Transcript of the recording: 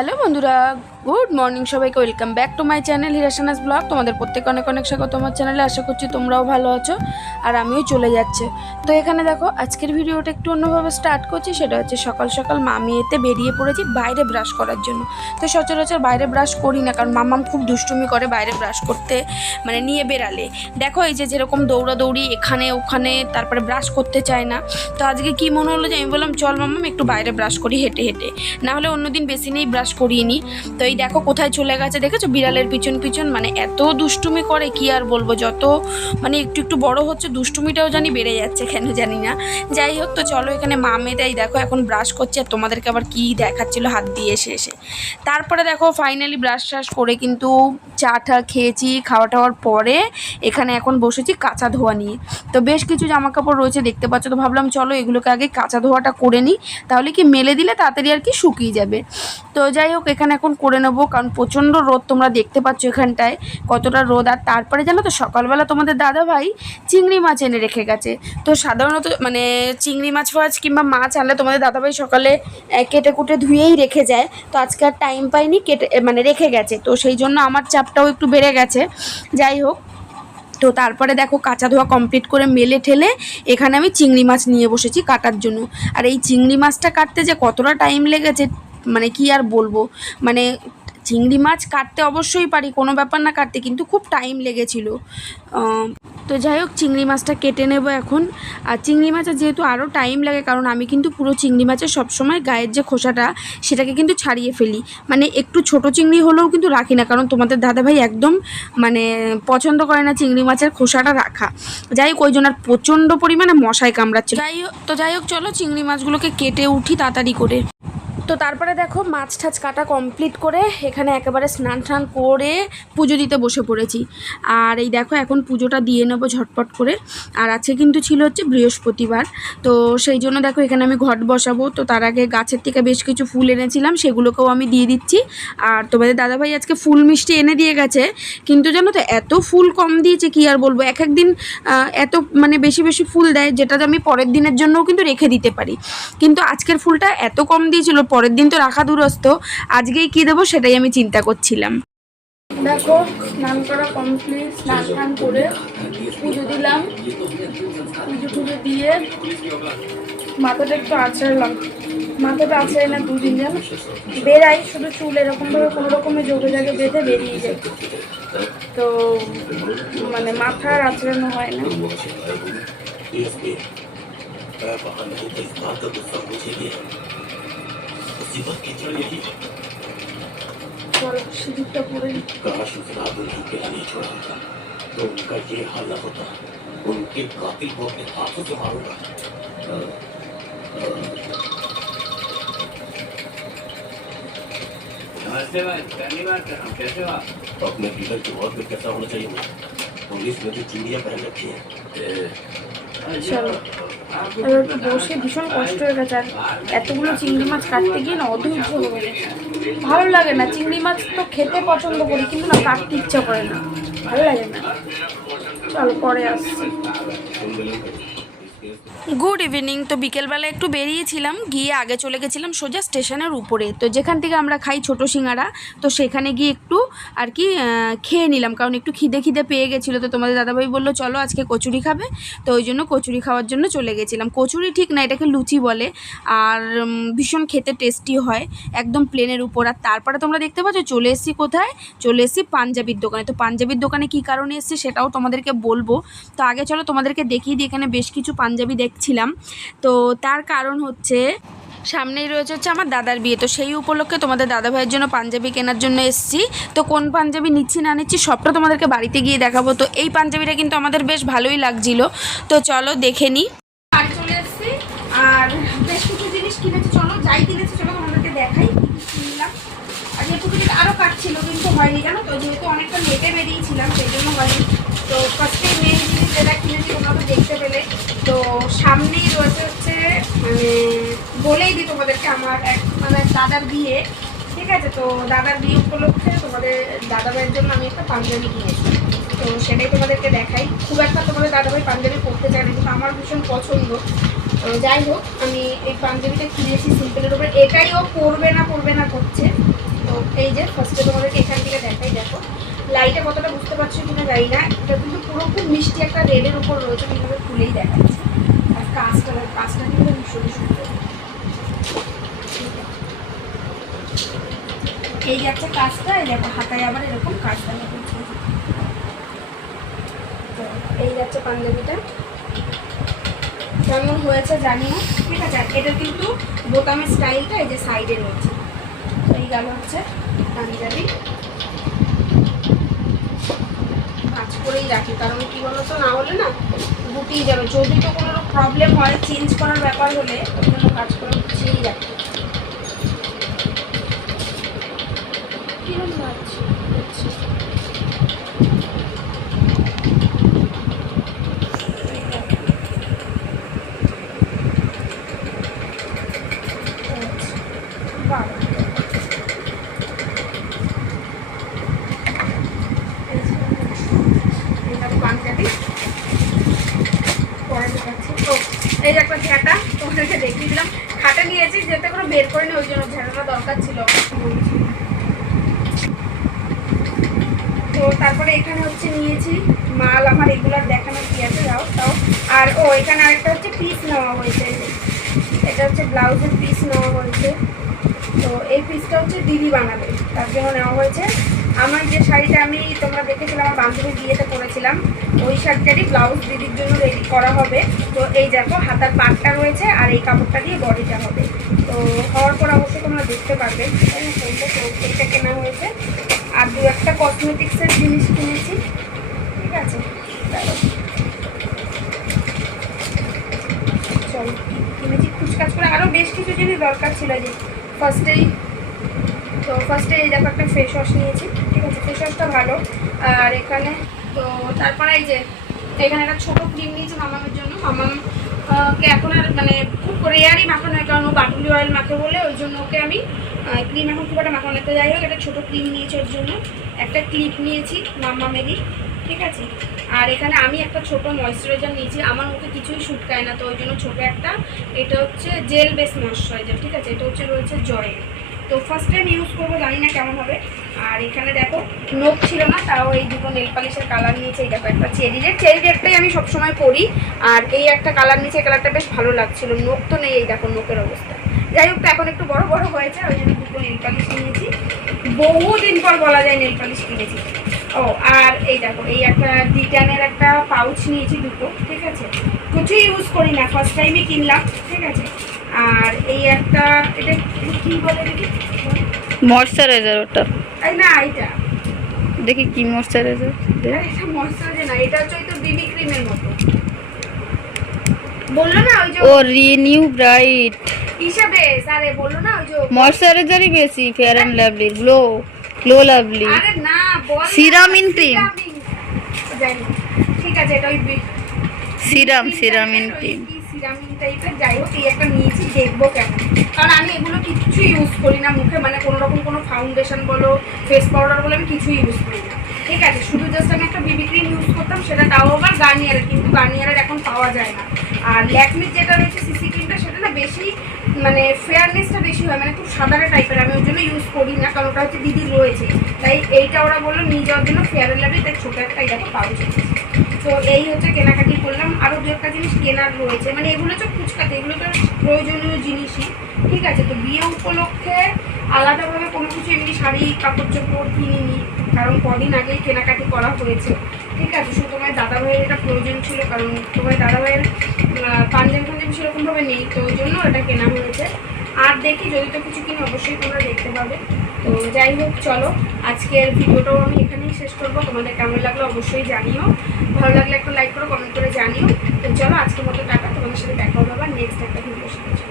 Hello বন্ধুরা, good morning সবাইকে। Welcome back to my channel হিরাশানাস ব্লগ। তোমাদের প্রত্যেকে অনেক অনেক স্বাগত আমার চ্যানেলে। আশা করছি তোমরাও ভালো আছো আর আমিও চলে যাচ্ছে। তো এখানে দেখো আজকের ভিডিওটা একটু অন্যভাবে স্টার্ট করছি। সেটা হচ্ছে সকাল সকাল মামি এতে বেরিয়ে পড়েছি বাইরে ব্রাশ করার জন্য। তো সচরাচর বাইরে ব্রাশ করি না, কারণ মাম্মাম খুব দুষ্টুমি করে বাইরে ব্রাশ করতে, মানে নিয়ে বেরালে। দেখো এই যে যেরকম দৌড়াদৌড়ি এখানে ওখানে, তারপরে ব্রাশ করতে চায় না। তো আজকে কি মনে হলো যে আমি বললাম চল মাম্মাম একটু বাইরে ব্রাশ করি হেঁটে হেঁটে, না হলে অন্যদিন বেশি নেই ব্রাশ করিয়ে নিই। তো এই দেখো কোথায় চলে গেছে, দেখেছো বিড়ালের পিছন পিছন, মানে এত দুষ্টুমি করে কি আর বলবো। যত মানে একটু একটু বড় হচ্ছে দুষ্টুমিটাও জানি বেড়ে যাচ্ছে, কেন জানি না। যাই হোক, তো চলো এখানে মামেদাই দেখো এখন ব্রাশ করছে, আর তোমাদেরকে আবার কি দেখাচ্ছিল হাত দিয়ে এসে তারপরে দেখো ফাইনালি ব্রাশ ট্রাশ করে কিন্তু চা টা খেয়েছি। খাওয়া টাওয়ার পরে এখানে এখন বসেছি কাঁচা ধোয়া নিয়ে। তো বেশ কিছু জামা কাপড় রয়েছে দেখতে পাচ্ছ, তো ভাবলাম চলো এগুলোকে আগে কাঁচা ধোয়াটা করে নিই, তাহলে কি মেলে দিলে তাড়াতাড়ি আর কি শুকিয়ে যাবে। তো যাই হোক এখানে এখন করে নেবো, কারণ প্রচণ্ড রোদ, তোমরা দেখতে পাচ্ছ এখানটায় কতটা রোদ। আর তারপরে জানো তো সকালবেলা তোমাদের দাদাভাই চিংড়ি মাছ এনে রেখে গেছে। তো সাধারণত মানে চিংড়ি মাছ ফাছ কিংবা মাছ আনলে তোমাদের দাদাভাই সকালে কেটে কুটে ধুয়েই রেখে যায়। তো আজকে আর টাইম পাইনি, কেটে মানে রেখে গেছে, তো সেই জন্য আমার চাপটাও একটু বেড়ে গেছে। যাই হোক, তো তারপরে দেখো কাঁচা ধোয়া কমপ্লিট করে মেলে ঠেলে এখানে আমি চিংড়ি মাছ নিয়ে বসেছি কাটার জন্য। আর এই চিংড়ি মাছটা কাটতে যে কতটা টাইম লেগেছে মানে কি আর বলবো। মানে চিংড়ি মাছ কাটতে অবশ্যই পারি, কোনো ব্যাপার না কাটতে, কিন্তু খুব টাইম লেগেছিলো। তো যাই হোক চিংড়ি মাছটা কেটে নেব এখন। আর চিংড়ি মাছের যেহেতু আরও টাইম লাগে, কারণ আমি কিন্তু পুরো চিংড়ি মাছের সবসময় গায়ের যে খোসাটা সেটাকে কিন্তু ছাড়িয়ে ফেলি, মানে একটু ছোট চিংড়ি হলেও কিন্তু রাখি না, কারণ তোমাদের দাদাভাই একদম মানে পছন্দ করে না চিংড়ি মাছের খোসাটা রাখা। যাই হোক ওই জন্য আর প্রচণ্ড পরিমাণে মশায় কামড়াচ্ছে। যাই হোক চলো চিংড়ি মাছগুলোকে কেটে উঠি তাড়াতাড়ি করে। তো তারপরে দেখো মাছ টাছ কাটা কমপ্লিট করে এখানে একেবারে স্নান টান করে পুজো দিতে বসে পড়েছি। আর এই দেখো এখন পুজোটা দিয়ে নেবো ঝটপট করে। আর আছে কিন্তু ছিল হচ্ছে বৃহস্পতিবার, তো সেই জন্য দেখো এখানে আমি ঘট বসাবো। তো তার আগে গাছের থেকে বেশ কিছু ফুল এনেছিলাম, সেগুলোকেও আমি দিয়ে দিচ্ছি। আর তোমাদের দাদাভাই আজকে ফুল মিষ্টি এনে দিয়ে গেছে, কিন্তু জানো তো এত ফুল কম দিয়েছে কি আর বলবো। এক একদিন এত মানে বেশি বেশি ফুল দেয়, যেটা আমি পরের দিনের জন্যও কিন্তু রেখে দিতে পারি, কিন্তু আজকের ফুলটা এত কম দিয়েছিল, পরের দিন তো রাখা দূরস্থ, আজকেই কী দেবো সেটাই আমি চিন্তা করছিলাম। দেখো স্নান করা কমপ্লিট, স্নান টান করে পুজো দিলাম। পুজো দিয়ে মাথাটা একটু আঁচড়ালাম, মাথাটা আঁচড়াই না দুদিন যেন বেড়াই, শুধু চুল এরকমভাবে কোনো রকমের যোগে জাগে বেঁধে বেরিয়ে যায়, তো মানে মাথা আর আঁচড়ানো হয় না। सिद्धता पूरे काश उस राहुल के नहीं छोड़ा होता तो उनका ये हाल न होता। उनके कातिल को अपने हाथों से मारूंगा। नमस्ते भाई, पहली बार कर रहा हूँ, कैसे हो आप? अपने लीडर की बहुत कैसा होना चाहिए। पुलिस ने जो चूड़ियाँ पहन रखी है। চলো এবার একটু বসে, ভীষণ কষ্ট হয়ে গেছে। আর এতগুলো চিংড়ি মাছ কাটতে গিয়ে না অধৈর্য হয়ে গেছে, ভালো লাগে না। চিংড়ি মাছ তো খেতে পছন্দ করি, কিন্তু না কাটতে ইচ্ছা করে না, ভালো লাগে না। চলো পরে আসছি। Good evening. তো বিকেলবেলা একটু বেরিয়েছিলাম, গিয়ে আগে চলে গেছিলাম সোজা স্টেশনের উপরে, তো যেখান থেকে আমরা খাই ছোটো সিঙ্গারা, তো সেখানে গিয়ে একটু আর কি খেয়ে নিলাম, কারণ একটু খিদে পেয়ে গেছিলো। তো তোমাদের দাদাভাই বললো চলো আজকে কচুরি খাবে, তো ওই জন্য কচুরি খাওয়ার জন্য চলে গেছিলাম। কচুরি ঠিক না, এটাকে লুচি বলে, আর ভীষণ খেতে টেস্টি হয়, একদম প্লেনের উপর। আর তারপরে তোমরা দেখতে পাচ্ছ চলে এসেছি কোথায়, চলে এসেছি পাঞ্জাবির দোকানে। তো পাঞ্জাবির দোকানে কী কারণে এসেছি সেটাও তোমাদেরকে বলবো। তো আগে চলো তোমাদেরকে দেখিয়ে দিই, এখানে বেশ কিছু পাঞ্জাবি দেখছিলাম। তো তার কারণ হচ্ছে সামনেই রয়েছে হচ্ছে আমার দাদার বিয়ে, তো সেই উপলক্ষে তোমাদের দাদা ভাইয়ের জন্য পাঞ্জাবি কেনার জন্য এসেছি। তো কোন পাঞ্জাবি নিচ্ছি না নিচ্ছি সবটা তোমাদেরকে বাড়িতে গিয়ে দেখাবো। তো এই পাঞ্জাবিটা কিন্তু আমাদের বেশ ভালোই লাগছিল, তো চলো দেখে নিই। আর চলে এসেছি, আর বেশ কিছু জিনিস কিনেছি, চলো যাই কিনেছি চলো তোমাদেরকে দেখাই কিনলাম। আর যেহেতু আরও কাটছিল কিন্তু হয়নি, জানো তো যেহেতু অনেকটা লেটে বেরিয়েছিলাম সেই জন্য হয়নি। তো ফার্স্টে মেন জিনিস যেটা কিনেছি তোমরা তো দেখতে পেলে। তো সামনেই রয়েছে হচ্ছে মানে বলেই দিই তোমাদেরকে আমার এক মানে দাদার বিয়ে, ঠিক আছে। তো দাদার বিয়ে উপলক্ষে তোমাদের দাদাভাইয়ের জন্য আমি একটা পাঞ্জাবি কিনেছি, তো সেটাই তোমাদেরকে দেখাই। খুব একটা তোমাদের দাদাভাই পাঞ্জাবি পরতে চায় না, কিন্তু আমার ভীষণ পছন্দ। তো যাই হোক আমি এই পাঞ্জাবিটা কিনেছি সিম্পলের উপরে, এটাই ও পরবে না করছে, এই যে ফার্স্টে তোমাদেরকে এখান থেকে দেখাই, দেখো লাইটে কতটা বুঝতে পারছো কিনা জানি না, এটা কিন্তু পুরো খুব মিষ্টি একটা রেডের উপর রয়েছে, এইভাবে খুলেই দেখাচ্ছে। আর কাজটা কিন্তু ভীষণই সুন্দর। এই যাচ্ছে কাজটা, এই দেখো হাতায় আবার এরকম কাজ দেখা করছে। তো এই যাচ্ছে পাঞ্জাবিটা, কেমন হয়েছে জানিও, ঠিক আছে। এটা কিন্তু বোতামের স্টাইলটা এই যে সাইডে রয়েছে। এই গেল হচ্ছে পাঞ্জাবি, কাজ করেই রাখি, কারণ কি বলতো না হলে না গুটিয়ে যাবে, যদি তো কোনো প্রবলেম হয় চেঞ্জ করার ব্যাপার হলে ওই জন্য কাজ করে গুছিয়েই রাখি। কিরম লাগছে এই যে একটা ঝাঁটা তোমাদেরকে দেখিয়ে দিলাম, খাটা নিয়েছি যেতে কোনো বের করিনি, ওই জন্য ঝাঁটাটা দরকার ছিল। তো তারপরে এখানে হচ্ছে নিয়েছি মাল, আমার এগুলার দেখানো কি আছে যাও তাও। আর এখানে আরেকটা হচ্ছে পিস নেওয়া হয়েছে, এটা হচ্ছে ব্লাউজের পিস নেওয়া হয়েছে। তো এই পিসটা হচ্ছে দিদি বানাবে, তার জন্য নেওয়া হয়েছে। আমার যে শাড়িটা আমি তোমরা দেখেছিলাম আমার বান্ধবীর বিয়েতে পরেছিলাম, ওই শাড়িটারই ব্লাউজ দিদির জন্য রেডি করা হবে। তো এই দেখো হাতার পাটটা রয়েছে আর এই কাপড়টা দিয়ে বডিটা হবে। তো হওয়ার পর অবশ্যই তোমরা দেখতে পারবে। তো এইটা কেনা হয়েছে, আর দু একটা কসমেটিক্সের জিনিস কিনেছি, ঠিক আছে। চলো কিনেছি খুচকাজ করে, আরও বেশ কিছু জিনিস দরকার ছিল যে ফার্স্টে এই দেখো একটা ফেস ওয়াশ নিয়েছি, ঠিক আছে, ফেস ওয়াশটা ভালো। আর এখানে তো তারপরে এই যে এখানে একটা ছোটো ক্রিম নিয়েছি মামামের জন্য। মামামকে এখন আর মানে খুব রেয়ারই মাখানো হয়, কারণ ও বাটুলি অয়েল মাখে বলে, ওই জন্য ওকে আমি ক্রিম এখন খুব একটা মাখানো। তো যাই হোক একটা ছোটো ক্রিম নিয়েছি ওর জন্য, একটা ক্লিপ নিয়েছি মামামেরই, ঠিক আছে। আর এখানে আমি একটা ছোট ময়েশ্চারাইজার নিয়েছি, আমার মুখে কিছুই শুটকায় না, তো ওই জন্য ছোটো একটা, এটা হচ্ছে জেল বেস ময়েশ্চারাইজার, ঠিক আছে। এটা হচ্ছে রয়েছে জয়। তো ফার্স্ট টাইম ইউজ করবো, জানি না কেমন হবে। আর এখানে দেখো নোখ ছিল না, তাও এই দুটো নেল পালিশের কালার নিয়েছে। এই দেখো একটা চেরি রেডটাই আমি সবসময় পরি, আর এই একটা কালার নিয়েছে, এই কালারটা বেশ ভালো লাগছিল। নোখ তো নেই, এই দেখো নোখের অবস্থা। যাই হোক, এখন একটু বড় বড় হয়েছে, ওই জন্য দুটো নেল পালিশ নিয়েছি। বহুদিন পর বলা যায় নেল পালিশ কিনেছি। আর এই দেখো এই একটা ডিটানের একটা পাউচ নিয়েছি দুটো, ঠিক আছে। কিছুই ইউজ করি না, ফার্স্ট টাইমই কিনলাম, ঠিক আছে। আর এই একটা, এটা কি বলে দেখি, ময়শ্চারাইজার, ওটা না এটা দেখি কি ময়শ্চারাইজার। এটা ময়শ্চারাইজার না, এটা হচ্ছে তো বিবি ক্রিমের মতো বললো না, ওই যে ও রিনিউ ব্রাইট হিসাবে আরে বললো না ওই যে ময়শ্চারাইজারই বেশি, fair and lovely, glow lovely, আরে না বল সিরামিন ক্রিম, জানি, ঠিক আছে। এটা ওই সিরামিন ক্রিম সিরামিন টাইপের। যাই হোক এই একটা নিয়েছি, দেখবো কেমন, কারণ আমি এগুলো কিছু ইউজ করি না মুখে, মানে কোনো রকম কোনো ফাউন্ডেশন বলো ফেস পাউডার বলো আমি কিছুই ইউজ করি না, ঠিক আছে। শুধু জাস্ট আমি একটা বিবি ক্রিম ইউজ করতাম, সেটা তাও আবার গার্নিয়ারের, কিন্তু গার্নিয়ারের এখন পাওয়া যায় না। আর ল্যাকমির যেটা রয়েছে সিসি ক্রিমটা, সেটা না বেশি মানে ফেয়ারনেসটা বেশি হয়, মানে খুব সাধারণ টাইপের, আমি ওই জন্য ইউজ করি না, কারণ ওটা হচ্ছে দিদির রয়েছে। তাই এইটা ওরা বললো নিয়ে যাওয়ার জন্য, ফেয়ার অ্যান্ড লাভলি, তাই ছোটো একটা এই দেখো পাউচ। তো এই হচ্ছে কেনাকাটি করলাম। আরও দু একটা জিনিস কেনার রয়েছে, মানে এগুলো তো ফুচকাতে, এগুলো তো প্রয়োজনীয় জিনিসই, ঠিক আছে। তো বিয়ে উপলক্ষে আলাদাভাবে কোনো কিছু এমনি শাড়ি কাপড় চোপড় কিনিনি, কারণ কদিন আগেই কেনাকাটি করা হয়েছে, ঠিক আছে। শুধু তোমার দাদাভাইয়ের এটা প্রয়োজন ছিল, কারণ তোমার দাদাভাইয়ের পাঞ্জাবি সেরকমভাবে নেই, তো ওই জন্য এটা কেনা হয়েছে। আর দেখি যদি তো কিছু কিনে অবশ্যই তোমরা দেখতে পাবে। তো যাই হোক চলো, আজকের ভিডিওটাও আমি এখানেই শেষ করবো। তোমাদের কেমন লাগলো অবশ্যই জানিও, ভালো লাগলে একটা লাইক করো, কমেন্ট করে জানিও। তো চলো আজকের মতো টাটা, তোমাদের সাথে দেখা হবে আবার নেক্সট একটা ভিডিওর সাথে।